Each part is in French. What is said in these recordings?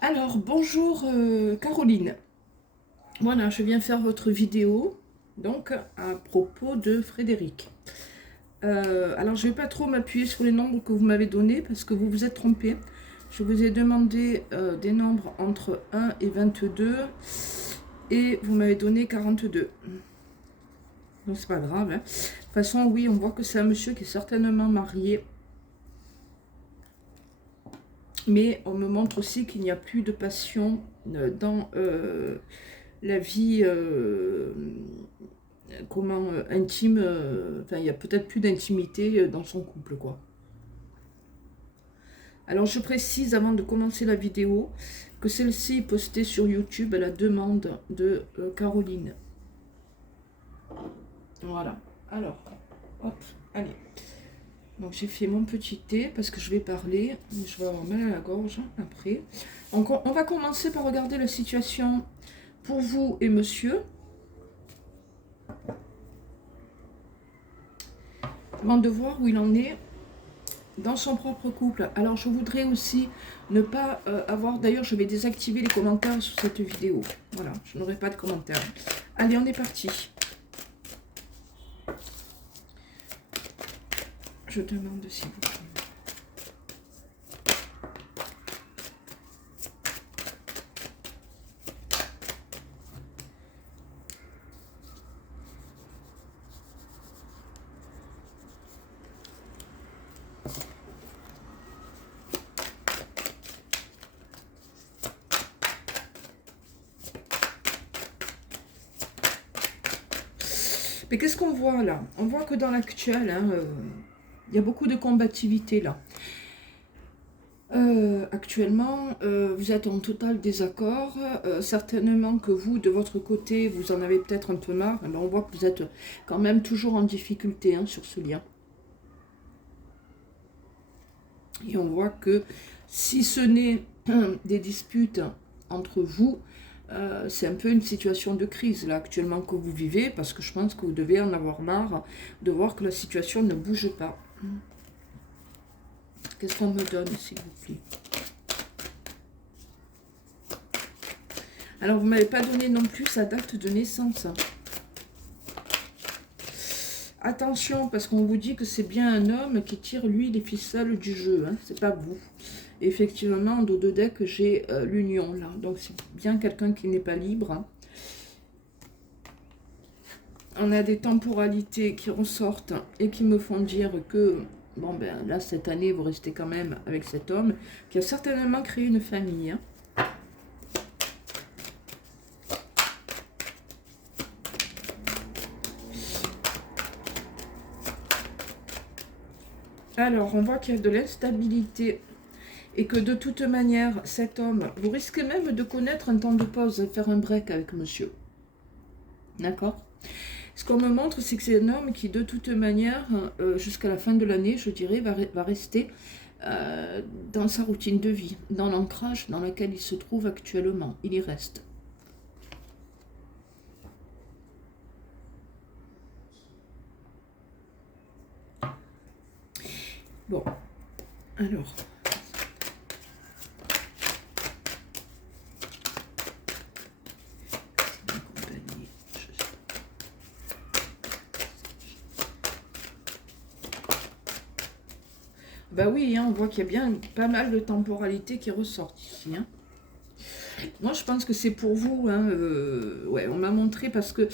Alors, bonjour Caroline. Voilà, je viens faire votre vidéo, donc à propos de Frédéric. Alors, je ne vais pas trop m'appuyer sur les nombres que vous m'avez donnés parce que vous vous êtes trompé. Je vous ai demandé des nombres entre 1 et 22 et vous m'avez donné 42. Donc, c'est pas grave, hein. De toute façon, oui, on voit que c'est un monsieur qui est certainement marié. Mais on me montre aussi qu'il n'y a plus de passion dans la vie intime, enfin il y a peut-être plus d'intimité dans son couple quoi. Alors je précise avant de commencer la vidéo que celle-ci est postée sur YouTube à la demande de Caroline. Voilà, alors, hop, allez. Donc j'ai fait mon petit thé parce que je vais parler, je vais avoir mal à la gorge après. Donc on va commencer par regarder la situation pour vous et monsieur. Avant de voir où il en est dans son propre couple. Alors je voudrais aussi ne pas avoir... D'ailleurs je vais désactiver les commentaires sur cette vidéo. Voilà, je n'aurai pas de commentaires. Allez, on est parti. Je demande s'il vous plaît. Mais qu'est-ce qu'on voit là? On voit que dans l'actuel, hein, il y a beaucoup de combativité là. Actuellement, vous êtes en total désaccord. Certainement que vous, de votre côté, vous en avez peut-être un peu marre. Mais on voit que vous êtes quand même toujours en difficulté hein, sur ce lien. Et on voit que si ce n'est des disputes entre vous, c'est un peu une situation de crise là actuellement que vous vivez, parce que je pense que vous devez en avoir marre de voir que la situation ne bouge pas. Qu'est-ce qu'on me donne, s'il vous plaît? Alors, vous ne m'avez pas donné non plus sa date de naissance. Attention, parce qu'on vous dit que c'est bien un homme qui tire, lui, les ficelles du jeu. Hein, c'est pas vous. Effectivement, en dos de deck, j'ai l'union, là. Donc, c'est bien quelqu'un qui n'est pas libre. Hein. On a des temporalités qui ressortent et qui me font dire que, bon, ben là, cette année, vous restez quand même avec cet homme qui a certainement créé une famille. Hein. Alors, on voit qu'il y a de l'instabilité et que de toute manière, cet homme, vous risquez même de connaître un temps de pause, faire un break avec monsieur. D'accord? Ce qu'on me montre, c'est que c'est un homme qui, de toute manière, jusqu'à la fin de l'année, je dirais, va rester dans sa routine de vie, dans l'ancrage dans lequel il se trouve actuellement. Il y reste. Bon, alors... Bah oui, hein, on voit qu'il y a bien pas mal de temporalité qui ressortent ici. Hein. Moi, je pense que c'est pour vous. Hein, ouais, on m'a montré parce que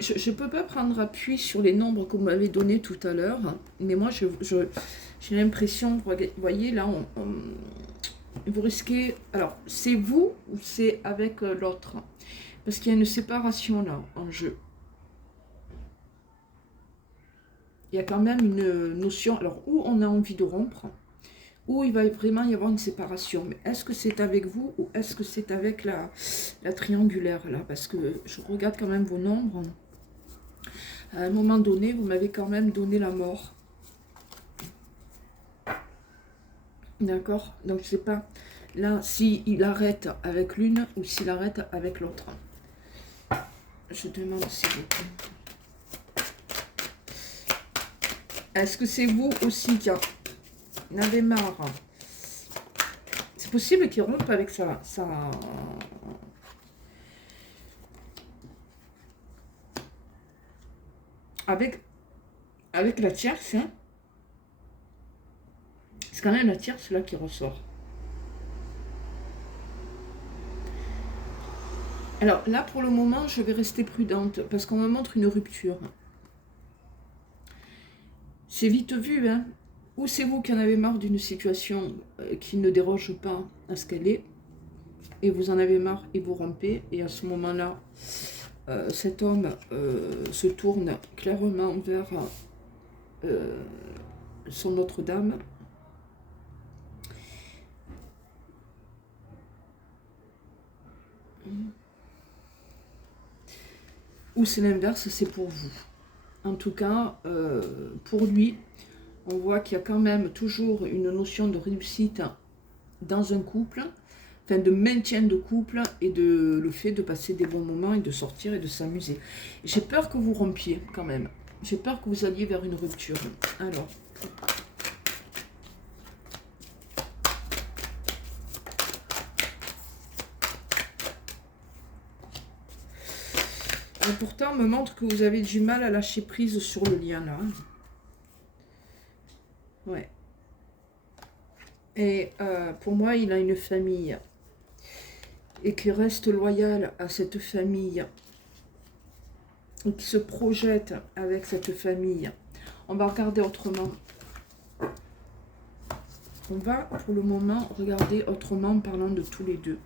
je ne peux pas prendre appui sur les nombres que vous m'avez donnés tout à l'heure. Hein, mais moi, j'ai l'impression, vous voyez, là, vous risquez... Alors, c'est vous ou c'est avec l'autre? Parce qu'il y a une séparation là, en jeu. Il y a quand même une notion... Alors, où on a envie de rompre, où il va vraiment y avoir une séparation. Mais est-ce que c'est avec vous ou est-ce que c'est avec la triangulaire là? Parce que je regarde quand même vos nombres. À un moment donné, vous m'avez quand même donné la mort. D'accord? Donc je sais pas là s'il arrête avec l'une ou s'il arrête avec l'autre. Je demande s'il vous plaît. Est-ce que c'est vous aussi qui en avez marre? possible qu'il rompe avec avec la tierce, hein. C'est quand même la tierce là qui ressort. Alors là, pour le moment, je vais rester prudente parce qu'on me montre une rupture. C'est vite vu, hein. Ou c'est vous qui en avez marre d'une situation qui ne déroge pas à ce qu'elle est, et vous en avez marre et vous rompez, et à ce moment-là, cet homme se tourne clairement vers son autre dame. Ou c'est l'inverse, c'est pour vous. En tout cas, pour lui, on voit qu'il y a quand même toujours une notion de réussite dans un couple, enfin de maintien de couple, et de le fait de passer des bons moments et de sortir et de s'amuser. J'ai peur que vous rompiez quand même. J'ai peur que vous alliez vers une rupture. Alors. Et pourtant, on me montre que vous avez du mal à lâcher prise sur le lien là. Ouais. Et pour moi, il a une famille. Et qui reste loyal à cette famille. Et qui se projette avec cette famille. On va regarder autrement. On va pour le moment regarder autrement en parlant de tous les deux.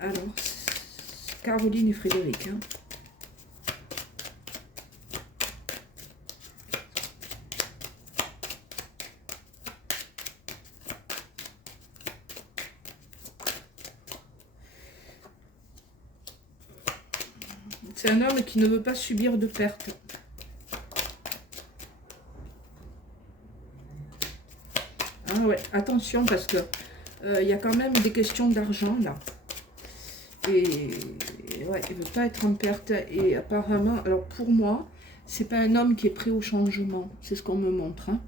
Alors, Caroline et Frédéric. Hein. C'est un homme qui ne veut pas subir de pertes. Ah ouais, attention parce que il y a quand même des questions d'argent là. Et ouais, il ne veut pas être en perte. Et apparemment, alors pour moi, c'est pas un homme qui est prêt au changement. C'est ce qu'on me montre. Hein.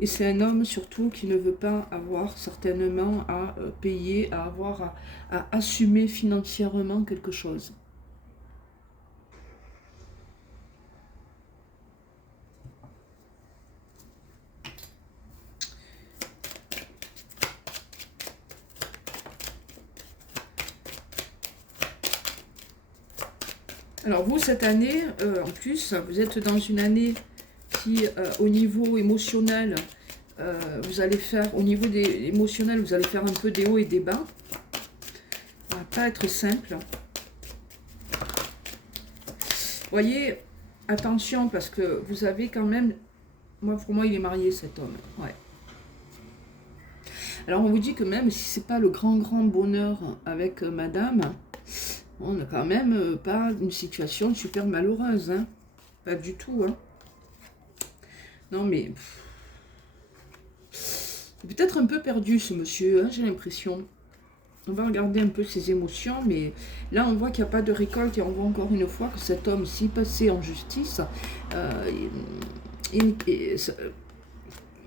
Et c'est un homme surtout qui ne veut pas avoir certainement à payer, à avoir à assumer financièrement quelque chose. Alors vous, cette année, en plus, vous êtes dans une année qui, au niveau émotionnel, vous allez faire, au niveau émotionnel, vous allez faire un peu des hauts et des bas. Ça va pas être simple. Voyez, attention, parce que vous avez quand même... Moi, pour moi, il est marié, cet homme. Ouais. Alors, on vous dit que même si c'est pas le grand bonheur avec madame... On n'a quand même pas une situation super malheureuse, hein. Pas du tout, hein. Non, mais... peut-être un peu perdu, ce monsieur, hein, j'ai l'impression. On va regarder un peu ses émotions, mais là, on voit qu'il n'y a pas de récolte, et on voit encore une fois que cet homme, s'il passait en justice, il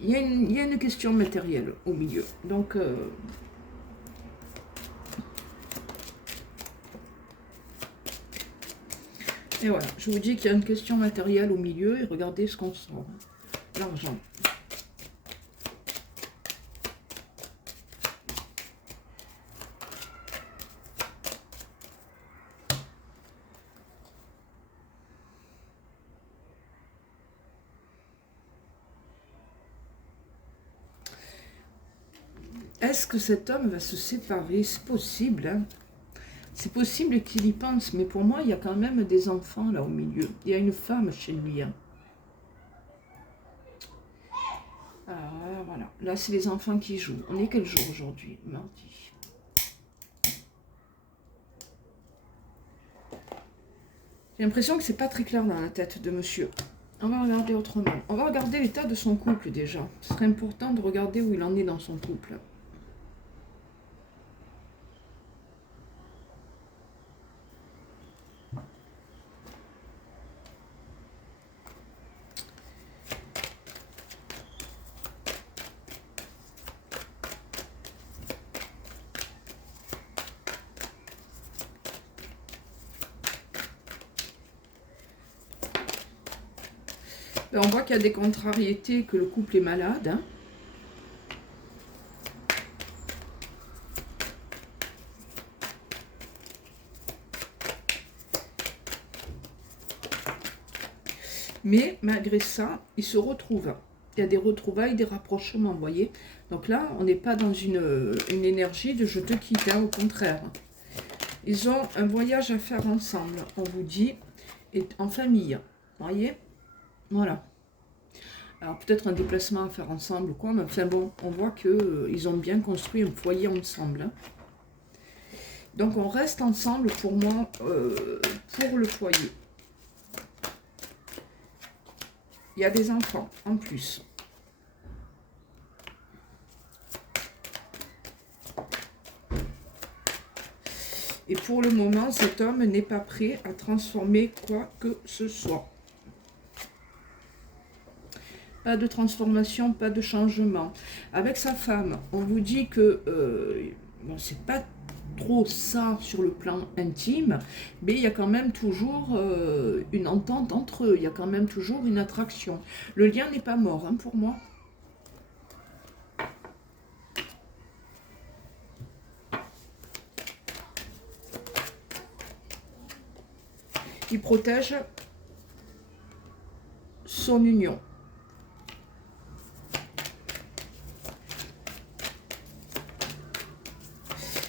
y a une question matérielle au milieu. Donc... et voilà, je vous dis qu'il y a une question matérielle au milieu, et regardez ce qu'on sort. L'argent. Est-ce que cet homme va se séparer? C'est possible, hein. C'est possible qu'il y pense, mais pour moi, il y a quand même des enfants là au milieu. Il y a une femme chez lui. Hein. Alors voilà, là c'est les enfants qui jouent. On est quel jour aujourd'hui? Mardi. J'ai l'impression que c'est pas très clair dans la tête de monsieur. On va regarder autrement. On va regarder l'état de son couple déjà. Ce serait important de regarder où il en est dans son couple. Ben, on voit qu'il y a des contrariétés, que le couple est malade. Hein. Mais malgré ça, ils se retrouvent. Il y a des retrouvailles, des rapprochements, vous voyez. Donc là, on n'est pas dans une énergie de je te quitte, hein, au contraire. Ils ont un voyage à faire ensemble, on vous dit, et en famille. Vous voyez? Voilà. Alors peut-être un déplacement à faire ensemble, quoi, mais enfin bon, on voit qu'ils ont bien construit un foyer ensemble. Hein. Donc on reste ensemble pour moi, pour le foyer. Il y a des enfants en plus. Et pour le moment, cet homme n'est pas prêt à transformer quoi que ce soit. Pas de transformation, pas de changement. Avec sa femme, on vous dit que bon, c'est pas trop ça sur le plan intime, mais il y a quand même toujours une entente entre eux, il y a quand même toujours une attraction. Le lien n'est pas mort, hein, pour moi. Il protège son union.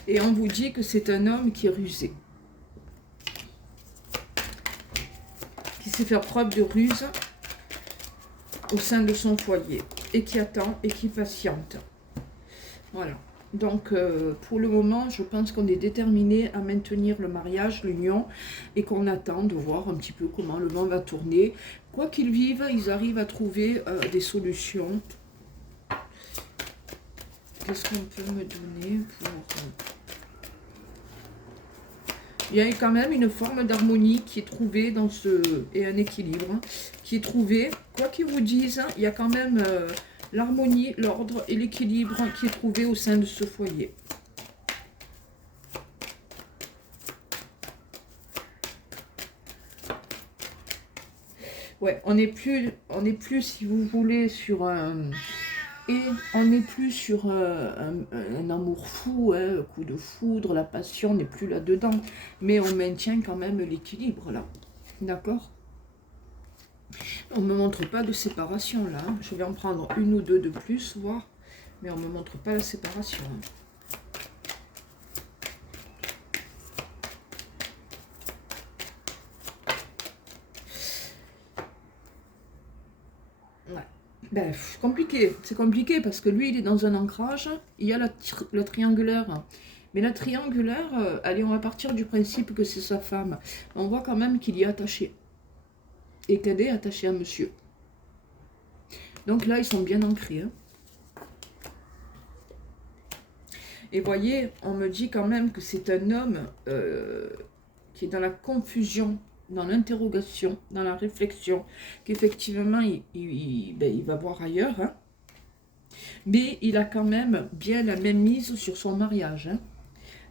Et on vous dit que c'est un homme qui est rusé. Qui sait faire preuve de ruse au sein de son foyer. Et qui attend et qui patiente. Voilà. Donc, pour le moment, je pense qu'on est déterminé à maintenir le mariage, l'union, et qu'on attend de voir un petit peu comment le vent va tourner. Quoi qu'ils vivent, ils arrivent à trouver des solutions. Qu'est-ce qu'on peut me donner pour... Il y a quand même une forme d'harmonie qui est trouvée dans ce... et un équilibre hein, qui est trouvé. Quoi qu'ils vous disent, il y a quand même l'harmonie, l'ordre et l'équilibre qui est trouvé au sein de ce foyer. Ouais, on n'est plus, si vous voulez, sur un... Et on n'est plus sur un amour fou, hein, coup de foudre, la passion n'est plus là-dedans. Mais on maintient quand même l'équilibre, là. D'accord? On ne me montre pas de séparation, là. Hein. Je vais en prendre une ou deux de plus, voir. Mais on ne me montre pas la séparation. Hein. Ben, compliqué, c'est compliqué parce que lui il est dans un ancrage, il y a la triangulaire, mais la triangulaire, allez on va partir du principe que c'est sa femme, on voit quand même qu'il y est attaché, et qu'elle est attachée à monsieur, donc là ils sont bien ancrés, hein. Et voyez, on me dit quand même que c'est un homme qui est dans la confusion, dans l'interrogation, dans la réflexion, qu'effectivement, il va voir ailleurs. Hein. Mais il a quand même bien la même mise sur son mariage. Hein.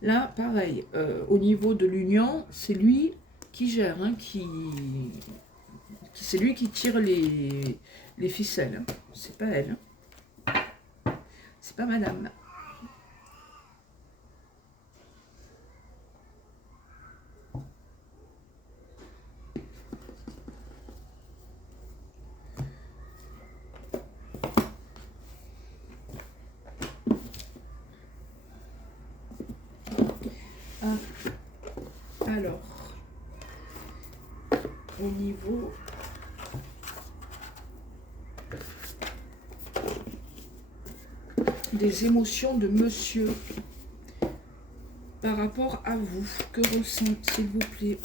Là, pareil, au niveau de l'union, c'est lui qui gère, hein, c'est lui qui tire les ficelles. Hein. C'est pas elle. Hein. C'est pas madame. Alors, au niveau des émotions de monsieur par rapport à vous, que ressent, s'il vous plaît?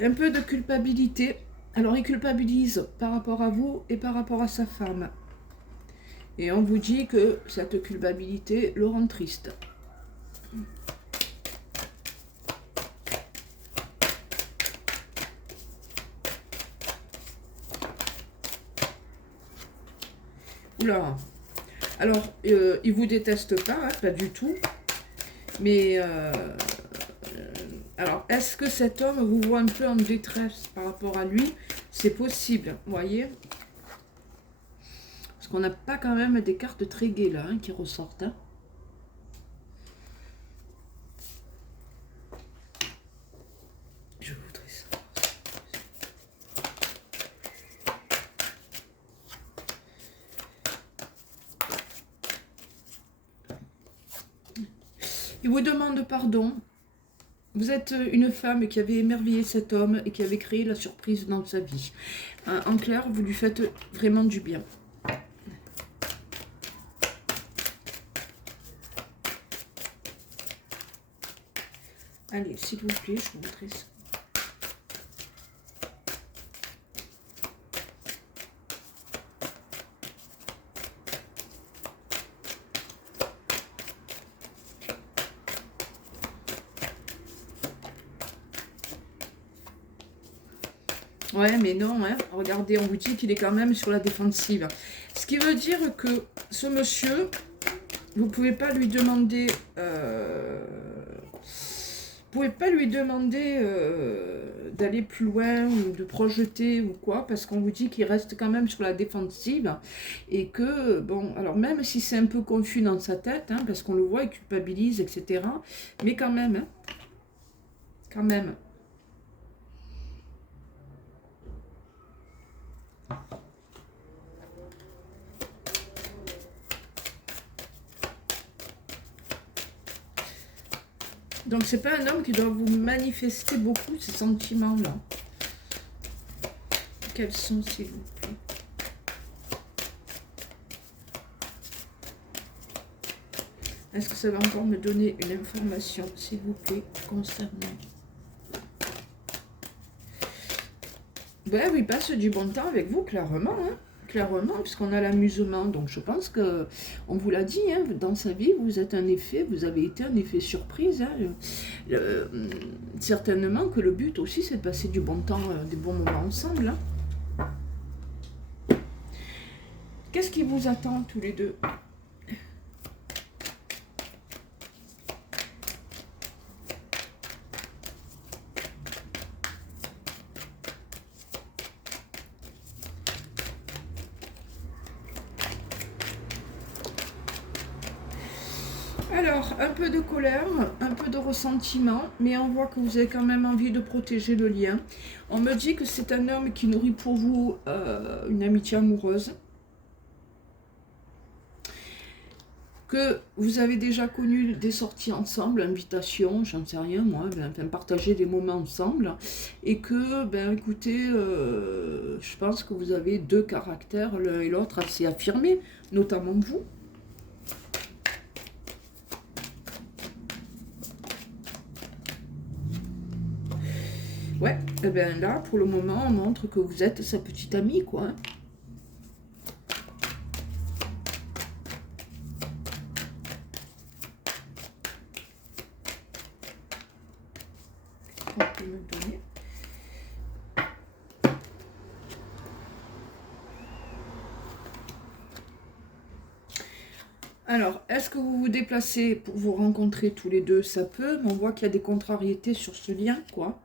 Un peu de culpabilité. Alors, il culpabilise par rapport à vous et par rapport à sa femme. Et on vous dit que cette culpabilité le rend triste. Oula. Alors, il vous déteste pas, hein, pas du tout. Mais, alors, est-ce que cet homme vous voit un peu en détresse par rapport à lui? C'est possible, vous voyez? Parce qu'on n'a pas quand même des cartes très gaies là, hein, qui ressortent. Hein. Je voudrais ça. Il vous demande pardon. Vous êtes une femme qui avait émerveillé cet homme et qui avait créé la surprise dans sa vie. En clair, vous lui faites vraiment du bien. Allez, s'il vous plaît, je vous montrerai ça. Ouais, mais non, hein. Regardez, on vous dit qu'il est quand même sur la défensive. Ce qui veut dire que ce monsieur, vous pouvez pas lui demander... vous pouvez pas lui demander d'aller plus loin ou de projeter ou quoi, parce qu'on vous dit qu'il reste quand même sur la défensive et que, bon, alors même si c'est un peu confus dans sa tête, hein, parce qu'on le voit, il culpabilise, etc., mais quand même, hein, quand même. Donc c'est pas un homme qui doit vous manifester beaucoup ces sentiments-là. Quels sont, s'il vous plaît? Est-ce que ça va encore me donner une information, s'il vous plaît, concernant... Ben oui, il passe du bon temps avec vous, clairement, hein. Clairement, puisqu'on a l'amusement. Donc je pense que, on vous l'a dit, hein, dans sa vie, vous êtes un effet, vous avez été un effet surprise. Hein. Certainement que le but aussi, c'est de passer du bon temps, des bons moments ensemble. Hein. Qu'est-ce qui vous attend tous les deux? Alors, un peu de colère, un peu de ressentiment, mais on voit que vous avez quand même envie de protéger le lien. On me dit que c'est un homme qui nourrit pour vous une amitié amoureuse, que vous avez déjà connu des sorties ensemble, invitations, j'en sais rien moi, enfin partager des moments ensemble, et que, ben écoutez, je pense que vous avez deux caractères, l'un et l'autre, assez affirmés, notamment vous. Ouais, et bien là, pour le moment, on montre que vous êtes sa petite amie, quoi. Hein. On peut me donner. Alors, est-ce que vous vous déplacez pour vous rencontrer tous les deux? Ça peut, mais on voit qu'il y a des contrariétés sur ce lien, quoi.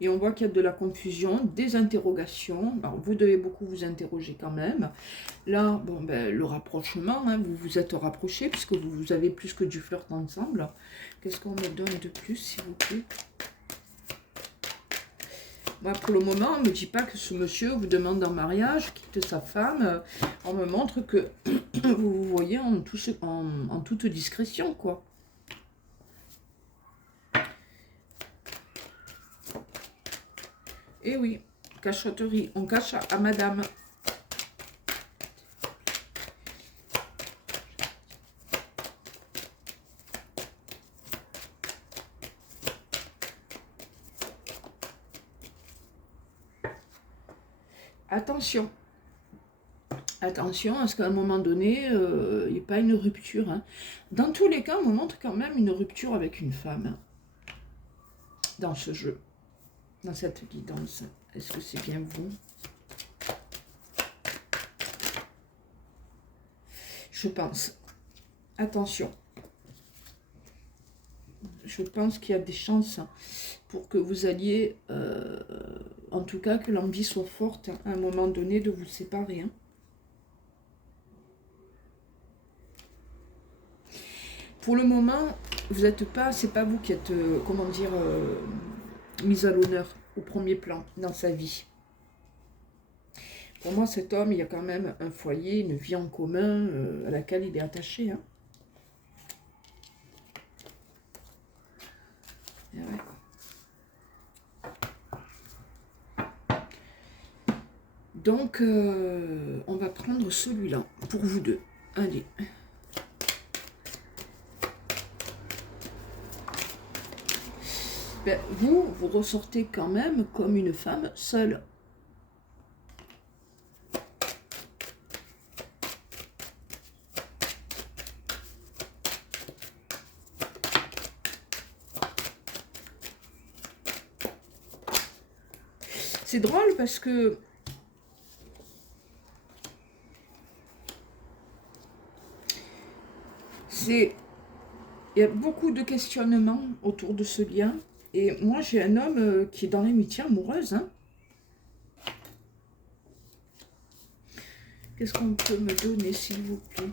Et on voit qu'il y a de la confusion, des interrogations. Alors, vous devez beaucoup vous interroger quand même. Là, bon, ben, le rapprochement, hein, vous vous êtes rapprochés puisque vous avez plus que du flirt ensemble. Qu'est-ce qu'on me donne de plus, s'il vous plaît? Moi, pour le moment, on ne me dit pas que ce monsieur vous demande en mariage, quitte sa femme. On me montre que vous vous voyez en toute discrétion, quoi. Et oui, cachotterie, on cache à madame. Attention. Attention à ce qu'à un moment donné, il n'y ait pas une rupture. Hein. Dans tous les cas, on me montre quand même une rupture avec une femme. Hein, dans ce jeu. Dans cette guidance. Est-ce que c'est bien vous? Je pense. Attention. je pense qu'il y a des chances pour que vous alliez, en tout cas que l'envie soit forte à un moment donné de vous séparer. Hein. Pour le moment, vous n'êtes pas, c'est pas vous qui êtes, comment dire, mise à l'honneur, au premier plan dans sa vie. Pour moi, cet homme, il y a quand même un foyer, une vie en commun à laquelle il est attaché. Hein. Et ouais. Donc, on va prendre celui-là pour vous deux. Allez. Ben, vous ressortez quand même comme une femme seule. C'est drôle parce que il y a beaucoup de questionnements autour de ce lien. Et moi, j'ai un homme qui est dans l'amitié amoureuse. Hein. Qu'est-ce qu'on peut me donner, s'il vous plaît?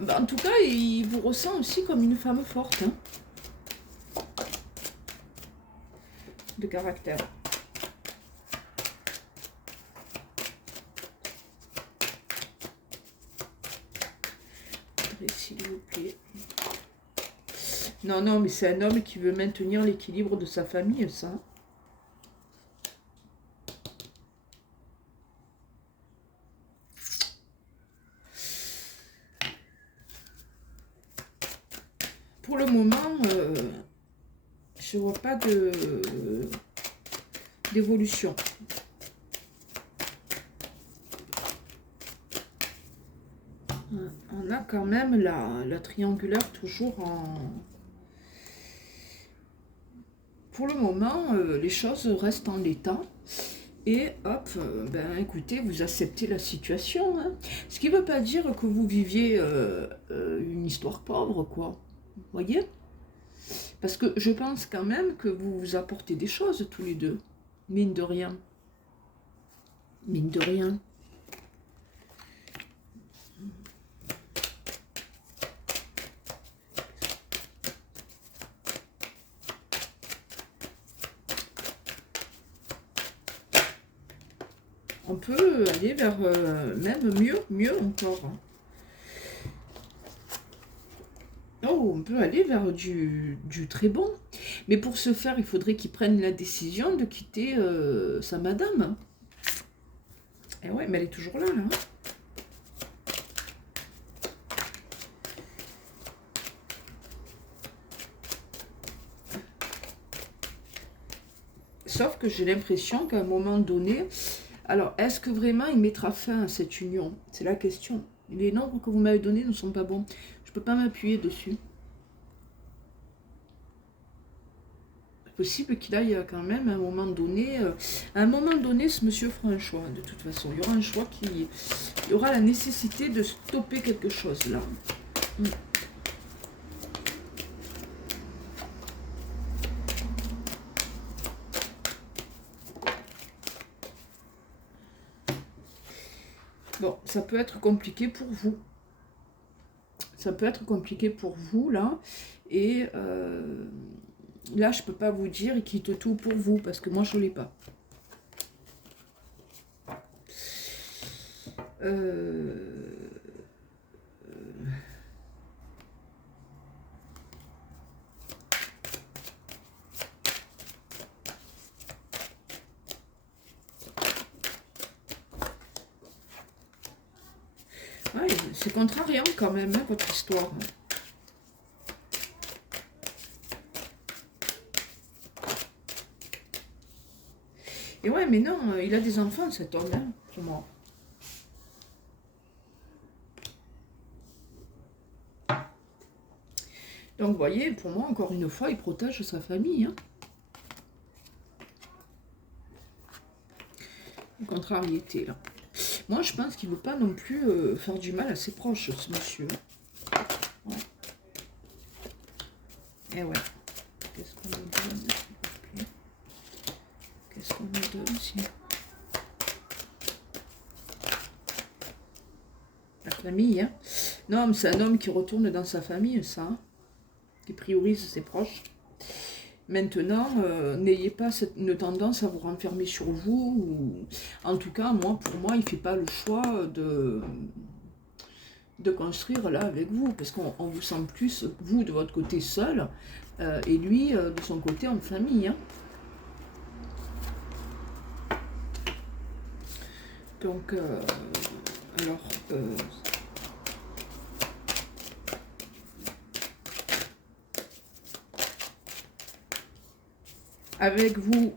Ben, en tout cas, il vous ressent aussi comme une femme forte. Hein, de caractère. S'il vous plaît. Non, non, mais c'est un homme qui veut maintenir l'équilibre de sa famille, ça. Pour le moment, je vois pas d'évolution. On a quand même la triangulaire toujours en... Pour le moment, les choses restent en l'état. Et hop, ben écoutez, vous acceptez la situation. Hein. Ce qui ne veut pas dire que vous viviez une histoire pauvre, quoi. Vous voyez? Parce que je pense quand même que vous vous apportez des choses tous les deux. Mine de rien. Mine de rien. On peut aller vers même mieux encore. Oh, on peut aller vers du très bon. Mais pour ce faire, il faudrait qu'il prenne la décision de quitter sa madame. Et ouais, mais elle est toujours là, là. Sauf que j'ai l'impression qu'à un moment donné... Alors, est-ce que vraiment il mettra fin à cette union? C'est la question. Les nombres que vous m'avez donnés ne sont pas bons. Je ne peux pas m'appuyer dessus. C'est possible qu'il aille quand même à un moment donné... à un moment donné, ce monsieur fera un choix, de toute façon. Il y aura un choix qui... Il y aura la nécessité de stopper quelque chose, là. Bon, ça peut être compliqué pour vous. Ça peut être compliqué pour vous, là. Et là, je ne peux pas vous dire, il quitte tout pour vous, parce que moi, je ne l'ai pas. Ouais, c'est contrariant quand même, hein, votre histoire. Et ouais, mais non, il a des enfants, cet homme, hein, pour moi. Donc, vous voyez, pour moi, encore une fois, il protège sa famille. Hein. Une contrariété, là. Moi, je pense qu'il ne veut pas non plus faire du mal à ses proches, ce monsieur. Ouais. Et ouais. Qu'est-ce qu'on me donne, s'il vous plaît? Qu'est-ce qu'on me donne ici? La famille, hein. Non, mais c'est un homme qui retourne dans sa famille, ça. Hein, qui priorise ses proches. Maintenant, n'ayez pas une tendance à vous renfermer sur vous. Ou... En tout cas, pour moi, il ne fait pas le choix de construire là avec vous. Parce qu'on vous sent plus, vous, de votre côté seul, et lui, de son côté, en famille. Hein. Donc, alors... avec vous,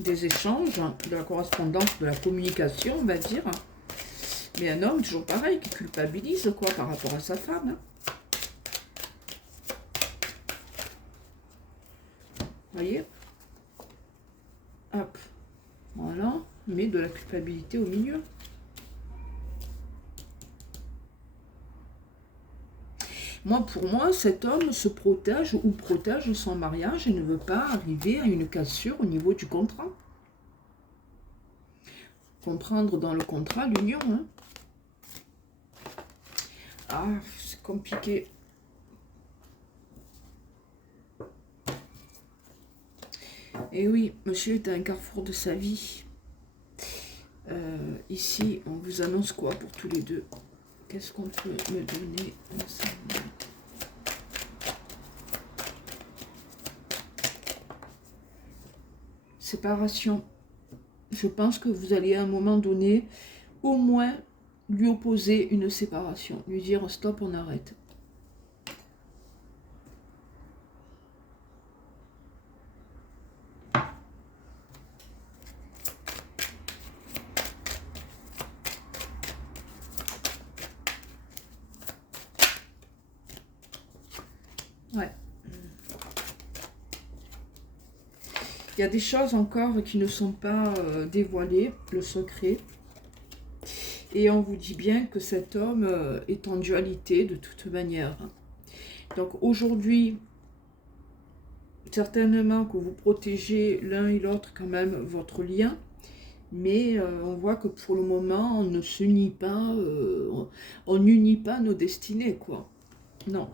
des échanges, de la correspondance, de la communication, on va dire. Mais un homme, toujours pareil, qui culpabilise, quoi, par rapport à sa femme. Hein. Voyez? Hop. Voilà. Mais de la culpabilité au milieu. Pour moi, cet homme se protège ou protège son mariage et ne veut pas arriver à une cassure au niveau du contrat. Comprendre dans le contrat l'union. Hein. Ah, c'est compliqué. Et oui, monsieur est à un carrefour de sa vie. Ici, on vous annonce quoi pour tous les deux? Qu'est-ce qu'on peut me donner ensemble? Séparation. Je pense que vous allez à un moment donné, au moins, lui opposer une séparation. Lui dire stop, on arrête. Ouais. Il y a des choses encore qui ne sont pas dévoilées, le secret. Et on vous dit bien que cet homme est en dualité de toute manière. Donc aujourd'hui, certainement que vous protégez l'un et l'autre quand même votre lien. Mais on voit que pour le moment, on ne s'unit pas, on n'unit pas nos destinées, quoi. Non.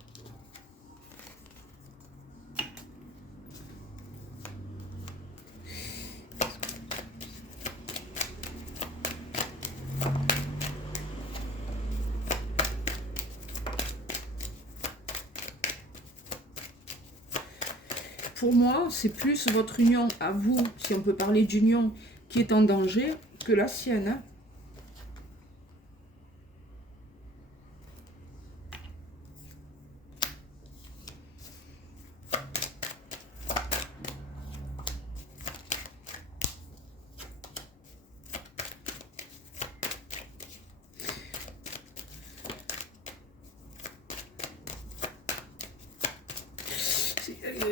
Pour moi, c'est plus votre union à vous, si on peut parler d'union, qui est en danger, que la sienne. Hein.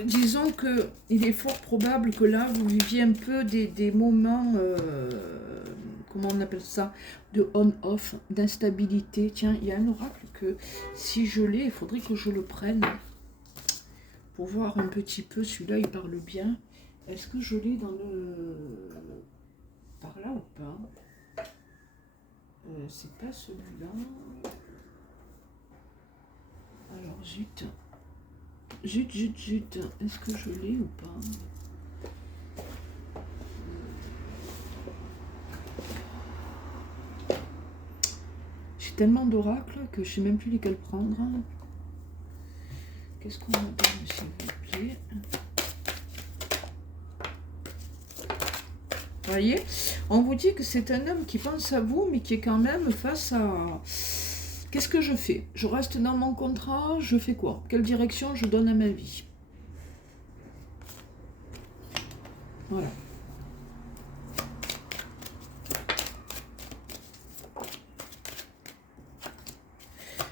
Disons qu'il est fort probable que là, vous viviez un peu des moments, comment on appelle ça, de on-off, d'instabilité. Tiens, il y a un oracle que si je l'ai, il faudrait que je le prenne pour voir un petit peu. Celui-là, il parle bien. Est-ce que je l'ai dans le... par là ou pas? C'est pas celui-là. Alors, zut. Zut. Est-ce que je l'ai ou pas? J'ai tellement d'oracles que je sais même plus lesquels prendre. Qu'est-ce qu'on me donne, s'il vous plaît? Vous voyez, on vous dit que c'est un homme qui pense à vous, mais qui est quand même face à... Qu'est-ce que je fais? Je reste dans mon contrat, je fais quoi? Quelle direction je donne à ma vie? Voilà.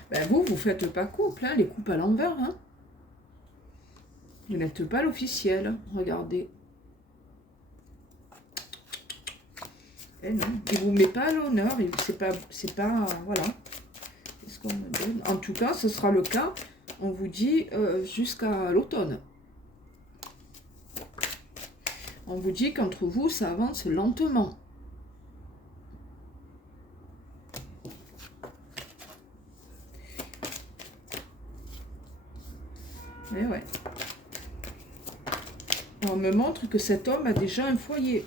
Ben vous faites pas couple, hein, les coupes à l'envers. Hein. Vous n'êtes pas l'officiel, regardez. Eh non, il vous met pas à l'honneur, c'est pas, voilà. Qu'est-ce qu'on me donne? En tout cas, ce sera le cas, on vous dit, jusqu'à l'automne. On vous dit qu'entre vous, ça avance lentement. Eh ouais. On me montre que cet homme a déjà un foyer.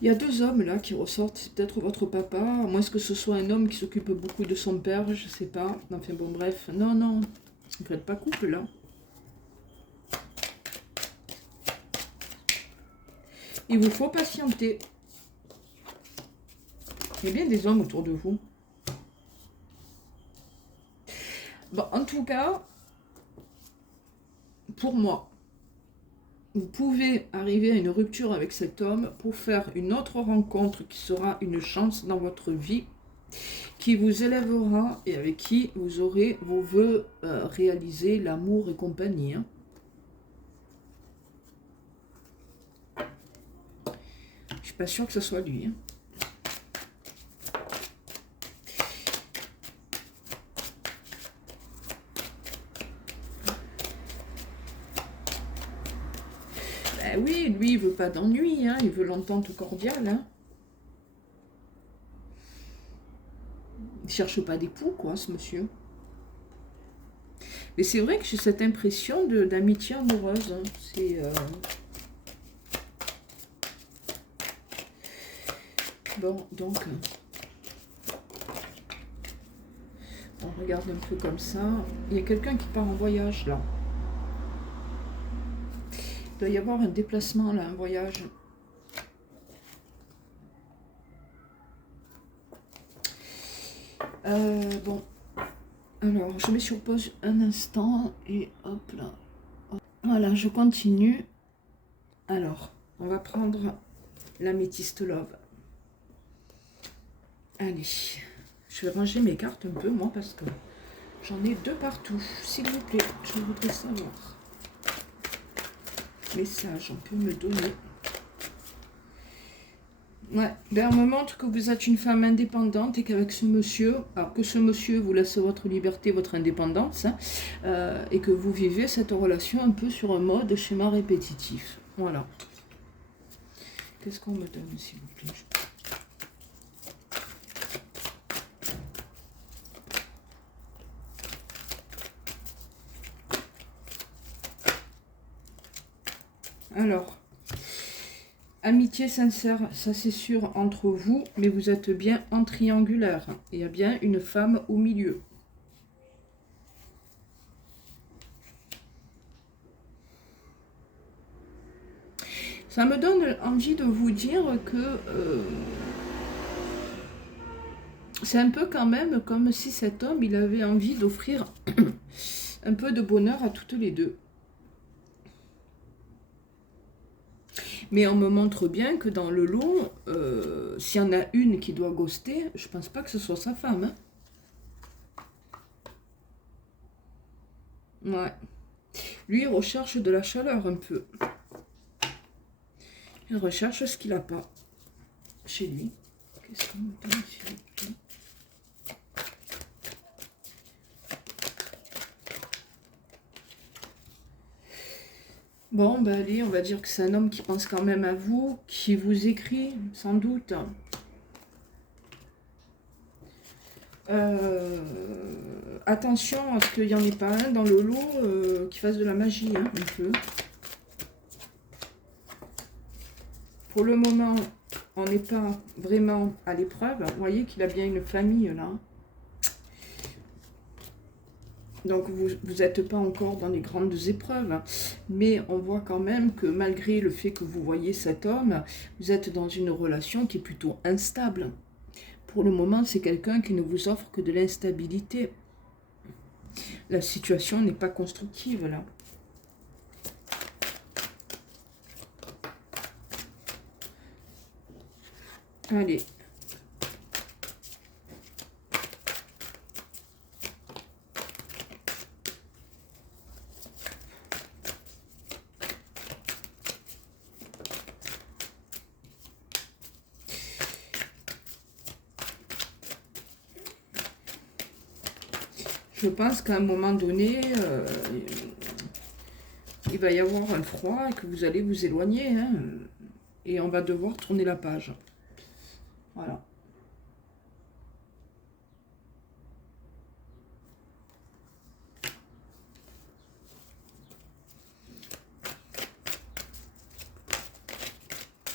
Il y a deux hommes là qui ressortent, c'est peut-être votre papa, à moins que ce soit un homme qui s'occupe beaucoup de son père, je sais pas. Enfin bon, bref, non, non, vous faites pas couple là. Il vous faut patienter. Il y a bien des hommes autour de vous. Bon, en tout cas, pour moi, vous pouvez arriver à une rupture avec cet homme pour faire une autre rencontre qui sera une chance dans votre vie, qui vous élèvera et avec qui vous aurez vos vœux réalisés, l'amour et compagnie. Hein. Je suis pas sûre que ce soit lui. Hein. Ben oui, lui, il veut pas d'ennui, hein, il veut l'entente cordiale. Hein. Il cherche pas d'époux, quoi, ce monsieur. Mais c'est vrai que j'ai cette impression d'amitié amoureuse. Hein. C'est... Bon, donc... on regarde un peu comme ça. Il y a quelqu'un qui part en voyage, là. Il doit y avoir un déplacement, là, un voyage. Bon. Alors, je mets sur pause un instant et hop là. Voilà, je continue. Alors, on va prendre l'améthyste love. Allez, je vais ranger mes cartes un peu, moi, parce que j'en ai deux partout. S'il vous plaît, je voudrais savoir. Message, on peut me donner. Ouais, ben on me montre que vous êtes une femme indépendante et qu'avec ce monsieur, alors que ce monsieur vous laisse votre liberté, votre indépendance, hein, et que vous vivez cette relation un peu sur un mode schéma répétitif. Voilà. Qu'est-ce qu'on me donne, s'il vous plaît? Alors, amitié sincère, ça c'est sûr entre vous, mais vous êtes bien en triangulaire. Il y a bien une femme au milieu. Ça me donne envie de vous dire que c'est un peu quand même comme si cet homme, il avait envie d'offrir un peu de bonheur à toutes les deux. Mais on me montre bien que dans le lot, s'il y en a une qui doit ghoster, je pense pas que ce soit sa femme. Hein. Ouais. Lui, il recherche de la chaleur un peu. Il recherche ce qu'il n'a pas chez lui. Qu'est-ce qu'on me donne, s'il vous plaît? Bon, ben allez, on va dire que c'est un homme qui pense quand même à vous, qui vous écrit, sans doute. Attention à ce qu'il n'y en ait pas un dans le lot qui fasse de la magie, hein, un peu. Pour le moment, on n'est pas vraiment à l'épreuve. Vous voyez qu'il a bien une famille, là. Donc, vous n'êtes pas encore dans les grandes épreuves. Mais on voit quand même que malgré le fait que vous voyez cet homme, vous êtes dans une relation qui est plutôt instable. Pour le moment, c'est quelqu'un qui ne vous offre que de l'instabilité. La situation n'est pas constructive, là. Allez. Je pense qu'à un moment donné, il va y avoir un froid et que vous allez vous éloigner. Hein, et on va devoir tourner la page. Voilà.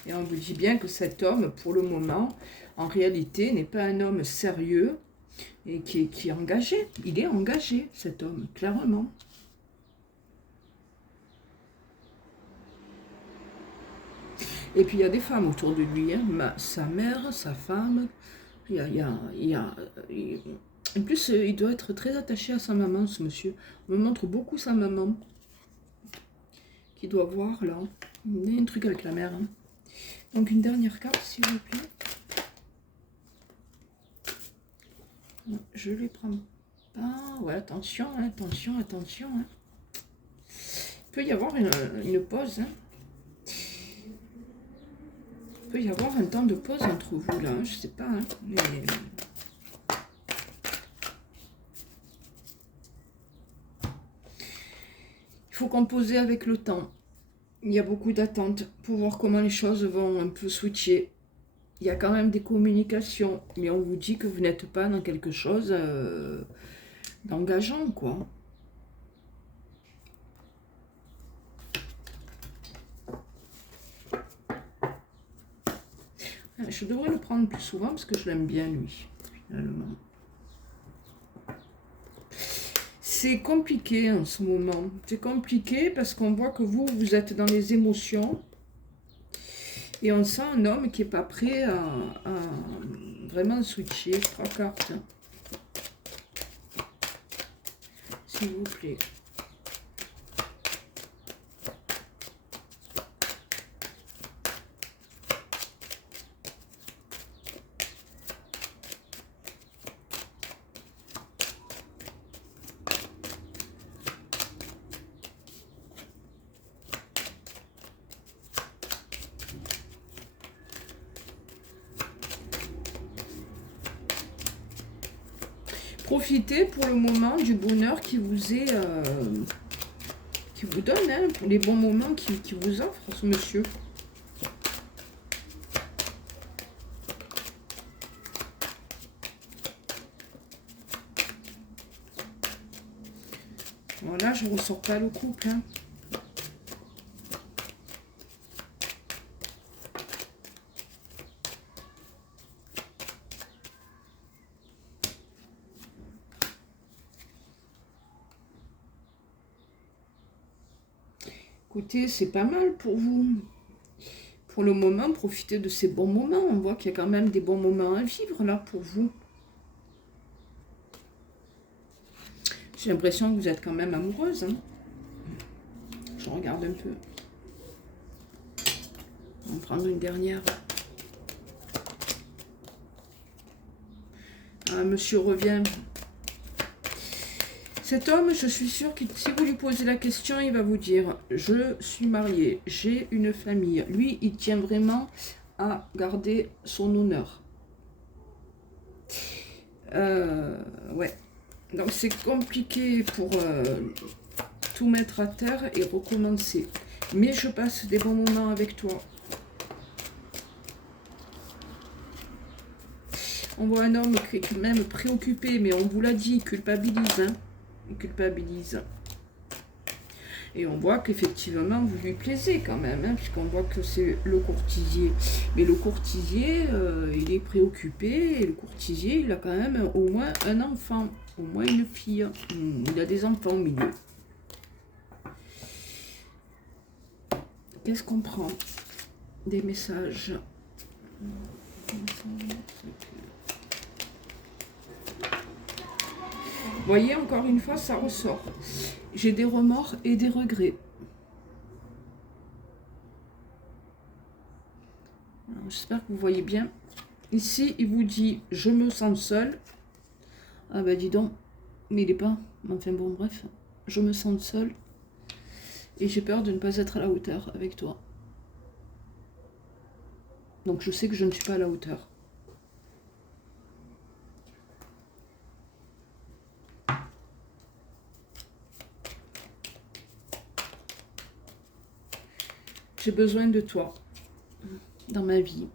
Et on vous dit bien que cet homme, pour le moment, en réalité, n'est pas un homme sérieux et qui est engagé. Il est engagé, cet homme, clairement. Et puis, il y a des femmes autour de lui. Hein. Sa mère, sa femme. En plus, il doit être très attaché à sa maman, ce monsieur. On me montre beaucoup sa maman. Qui doit voir, là. Il y a un truc avec la mère. Hein. Donc, une dernière carte, s'il vous plaît. Je ne les prends pas. Ouais, attention, hein, attention, attention. Hein. Il peut y avoir une pause. Hein. Il peut y avoir un temps de pause entre vous, là. Je sais pas. Hein, mais... il faut composer avec le temps. Il y a beaucoup d'attentes pour voir comment les choses vont un peu switcher. Il y a quand même des communications, mais on vous dit que vous n'êtes pas dans quelque chose d'engageant, quoi. Je devrais le prendre plus souvent parce que je l'aime bien, lui, finalement. C'est compliqué en ce moment. C'est compliqué parce qu'on voit que vous êtes dans les émotions. Et on sent un homme qui n'est pas prêt à vraiment switcher. 3 cartes. S'il vous plaît. Profitez pour le moment du bonheur qui vous est, qui vous donne, hein, pour les bons moments qui vous offre ce monsieur. Voilà, je ne ressors pas le couple. Hein. Écoutez, c'est pas mal pour vous. Pour le moment, profitez de ces bons moments. On voit qu'il y a quand même des bons moments à vivre là pour vous. J'ai l'impression que vous êtes quand même amoureuse. Hein. Je regarde un peu. On va prendre une dernière. Ah, monsieur revient. Cet homme, je suis sûre que si vous lui posez la question, il va vous dire « Je suis marié, j'ai une famille ». Lui, il tient vraiment à garder son honneur. Ouais. Donc, c'est compliqué pour tout mettre à terre et recommencer. Mais je passe des bons moments avec toi. On voit un homme qui est même préoccupé, mais on vous l'a dit, il culpabilise. Hein. Il culpabilise. Et on voit qu'effectivement, vous lui plaisez quand même, hein, puisqu'on voit que c'est le courtisier. Mais le courtisier, il est préoccupé, et le courtisier, il a quand même au moins un enfant, au moins une fille. Il a des enfants au milieu. Qu'est-ce qu'on prend? Des messages. Vous voyez, encore une fois, ça ressort. J'ai des remords et des regrets. J'espère que vous voyez bien. Ici, il vous dit « Je me sens seul ». Ah ben dis donc, mais il n'est pas. Enfin bon, bref. Je me sens seul. Et j'ai peur de ne pas être à la hauteur avec toi. Donc je sais que je ne suis pas à la hauteur. J'ai besoin de toi dans ma vie.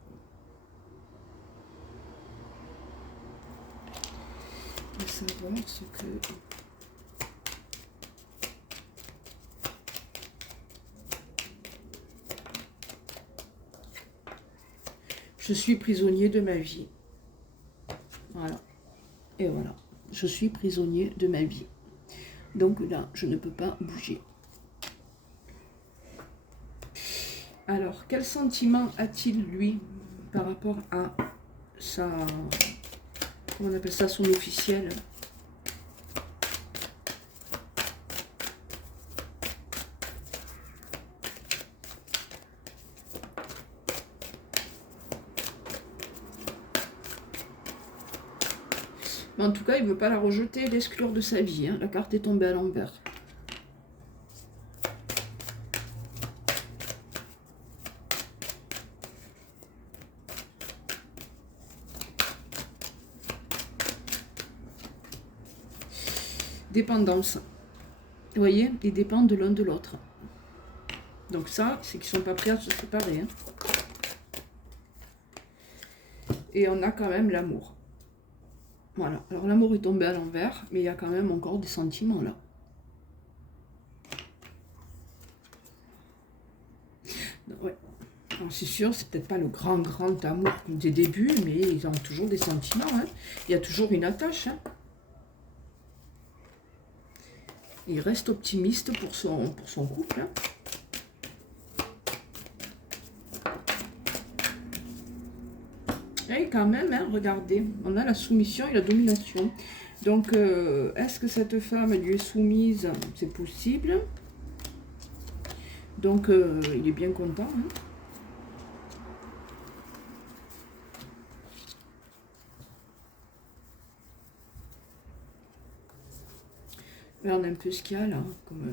Et savoir ce que... Je suis prisonnier de ma vie. Voilà. Et voilà. Je suis prisonnier de ma vie. Donc là, je ne peux pas bouger. Alors, quel sentiment a-t-il, lui, par rapport à sa... Comment on appelle ça, son officiel? Mais en tout cas, il ne veut pas la rejeter, l'exclure de sa vie. Hein. La carte est tombée à l'envers. Dépendance. Vous voyez, ils dépendent de l'un de l'autre. Donc ça, c'est qu'ils ne sont pas prêts à se séparer. Hein. Et on a quand même l'amour. Voilà. Alors l'amour est tombé à l'envers, mais il y a quand même encore des sentiments là. Ouais. C'est sûr, c'est peut-être pas le grand amour des débuts, mais ils ont toujours des sentiments. Hein. Il y a toujours une attache. Hein. Il reste optimiste pour son couple. Hein. Et quand même, hein, regardez, on a la soumission et la domination. Donc, est-ce que cette femme lui est soumise? C'est possible. Donc, il est bien content. Hein. Regarde un peu ce qu'il y a là. Comme,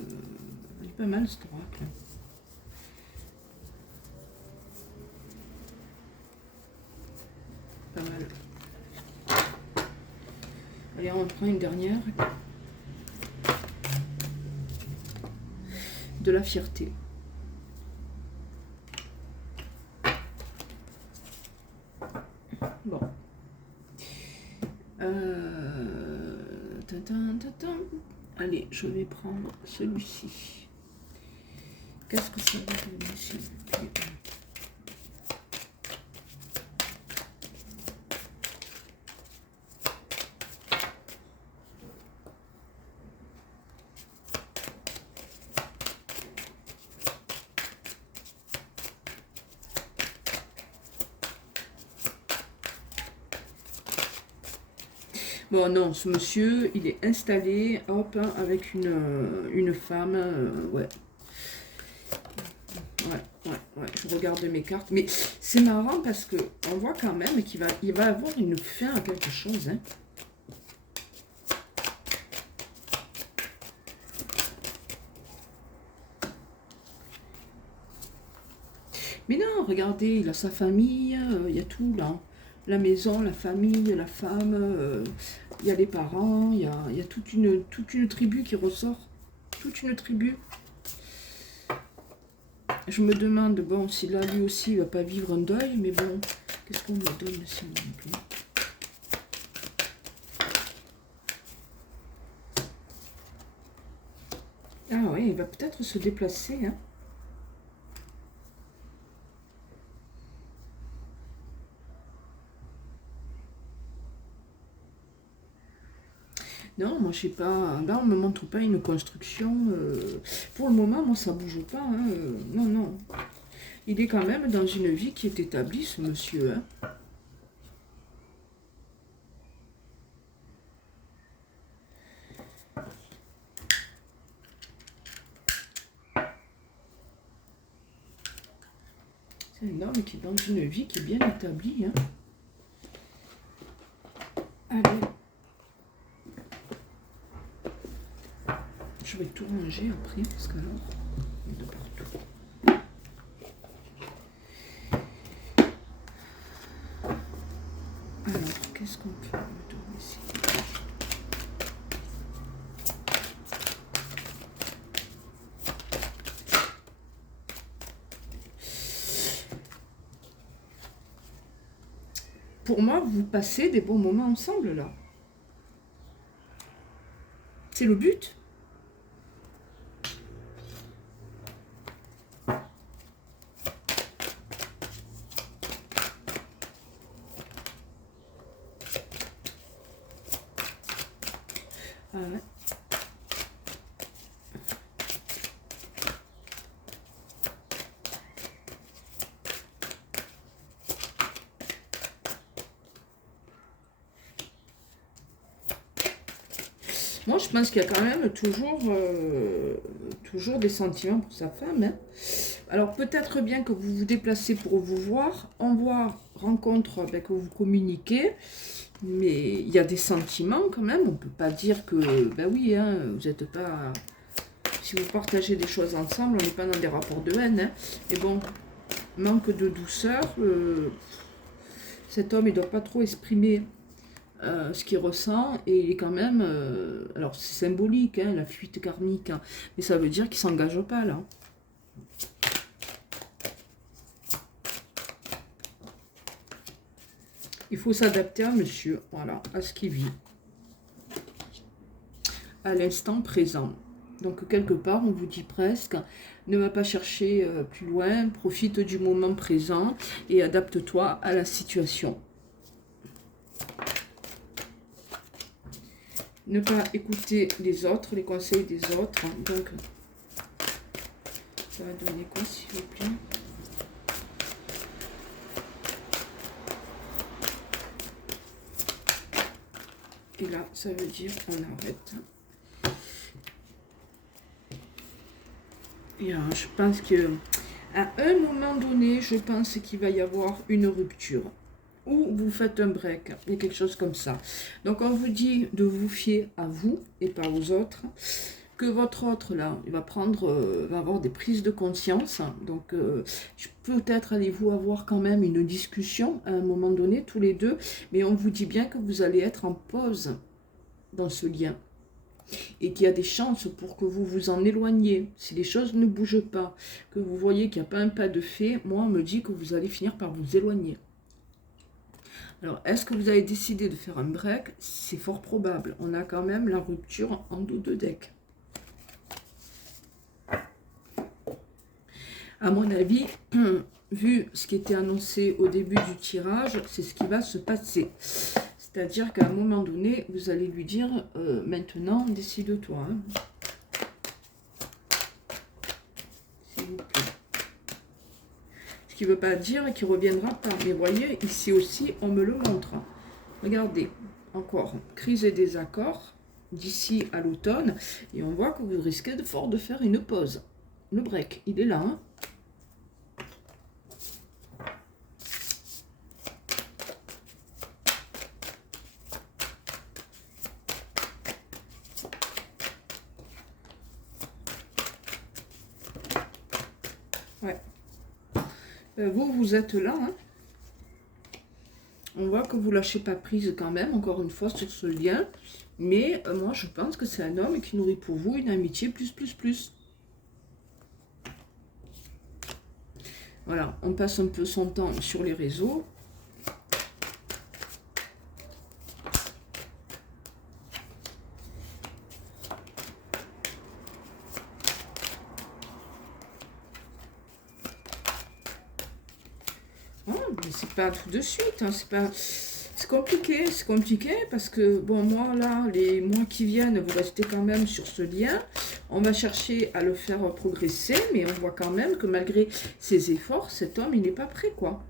il est pas mal ce oracle. Pas mal. Allez, on prend une dernière. De la fierté. Bon. Allez, je vais prendre celui-ci. Qu'est-ce que ça va donner ici? Bon, non, ce monsieur, il est installé, hop, avec une femme, ouais. Ouais, je regarde mes cartes. Mais c'est marrant parce que on voit quand même qu'il va avoir une fin à quelque chose, hein. Mais non, regardez, il a sa famille, il y a tout là. La maison, la famille, la femme, il y a les parents, il y a toute une tribu qui ressort. Toute une tribu. Je me demande, bon, si là, lui aussi, il ne va pas vivre un deuil, mais bon, qu'est-ce qu'on me donne, s'il vous plaît? Ah oui, il va peut-être se déplacer, hein. Non, moi, je sais pas. Là, on me montre pas une construction. Pour le moment, moi, ça bouge pas. Hein, non, non. Il est quand même dans une vie qui est établie, ce monsieur. Hein. C'est un homme qui est dans une vie qui est bien établie. Hein. Allez. Je vais tout ranger après, parce que alors, il y a de partout. Alors, qu'est-ce qu'on peut me donner ici? pour moi, vous passez des bons moments ensemble, là. C'est le but. Ah ouais. Moi, je pense qu'il y a quand même toujours des sentiments pour sa femme. Hein. Alors, peut-être bien que vous vous déplacez pour vous voir, en voir, rencontre, ben, que vous communiquez, mais il y a des sentiments quand même. On ne peut pas dire que, ben oui, hein, vous n'êtes pas... Si vous partagez des choses ensemble, on n'est pas dans des rapports de haine. Hein. Et bon, manque de douceur, cet homme, il ne doit pas trop exprimer ce qu'il ressent, et il est quand même, alors c'est symbolique, hein, la fuite karmique, hein, mais ça veut dire qu'il ne s'engage pas là. Il faut s'adapter à monsieur, voilà, à ce qu'il vit, à l'instant présent. Donc quelque part, on vous dit presque, ne va pas chercher plus loin, profite du moment présent et adapte-toi à la situation. Ne pas écouter les autres, les conseils des autres. Donc, ça va donner quoi, s'il vous plaît? Et là, ça veut dire on arrête. Et je pense que à un moment donné, je pense qu'il va y avoir une rupture. Ou vous faites un break, il y a quelque chose comme ça. Donc on vous dit de vous fier à vous et pas aux autres. Que votre autre là, il va va avoir des prises de conscience. Donc peut-être allez-vous avoir quand même une discussion à un moment donné, tous les deux. Mais on vous dit bien que vous allez être en pause dans ce lien. Et qu'il y a des chances pour que vous vous en éloigniez. Si les choses ne bougent pas, que vous voyez qu'il n'y a pas un pas de fait, moi on me dit que vous allez finir par vous éloigner. Alors, est-ce que vous avez décidé de faire un break? C'est fort probable. On a quand même la rupture en dos de deck. À mon avis, vu ce qui était annoncé au début du tirage, c'est ce qui va se passer. C'est-à-dire qu'à un moment donné, vous allez lui dire, maintenant, décide-toi. Hein. S'il vous plaît. Ce qui ne veut pas dire qu'il ne reviendra pas. Mais voyez, ici aussi, on me le montre. Regardez, encore, crise et désaccord, d'ici à l'automne. Et on voit que vous risquez de fort de faire une pause. Le break, il est là. Hein. Ouais. Vous êtes là. Hein. On voit que vous lâchez pas prise quand même, encore une fois, sur ce lien. Mais moi, je pense que c'est un homme qui nourrit pour vous une amitié plus. Voilà, on passe un peu son temps sur les réseaux. Mais c'est pas tout de suite, hein, c'est compliqué parce que, bon, moi, là, les mois qui viennent, vous restez quand même sur ce lien. On va chercher à le faire progresser, mais on voit quand même que malgré ses efforts, cet homme, il n'est pas prêt, quoi.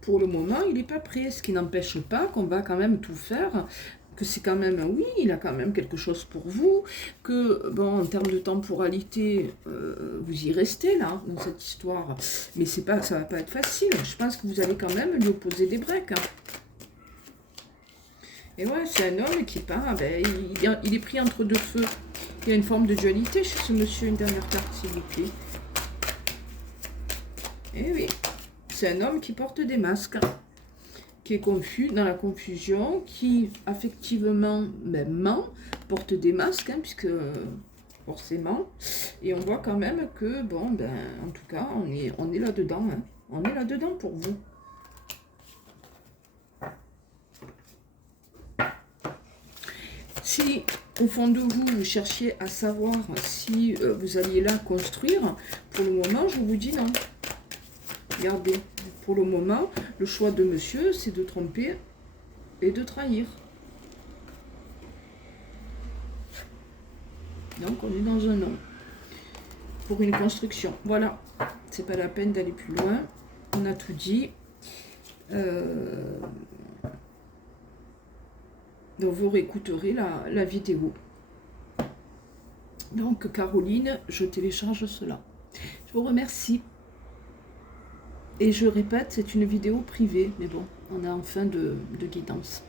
Pour le moment, il n'est pas prêt, ce qui n'empêche pas qu'on va quand même tout faire, que c'est quand même, oui, il a quand même quelque chose pour vous, que, bon, en termes de temporalité, vous y restez, là, dans cette histoire, mais c'est pas, ça va pas être facile. Je pense que vous allez quand même lui opposer des breaks. Hein. Et ouais, c'est un homme qui part, ben, il est pris entre deux feux. Il y a une forme de dualité chez ce monsieur, une dernière carte, s'il vous plaît. Eh oui, c'est un homme qui porte des masques, qui est confus, dans la confusion, qui, affectivement, même ment, porte des masques, hein, puisque forcément. Et on voit quand même que, bon, ben, en tout cas, on est là-dedans. Hein. On est là-dedans pour vous. Si, au fond de vous, vous cherchiez à savoir si vous alliez là construire, pour le moment, je vous dis non. Regardez, pour le moment, le choix de monsieur, c'est de tromper et de trahir. Donc, on est dans un non. Pour une construction. Voilà. C'est pas la peine d'aller plus loin. On a tout dit. Donc, vous réécouterez la vidéo. Donc, Caroline, je télécharge cela. Je vous remercie. Et je répète, c'est une vidéo privée. Mais bon, on est en fin de guidance.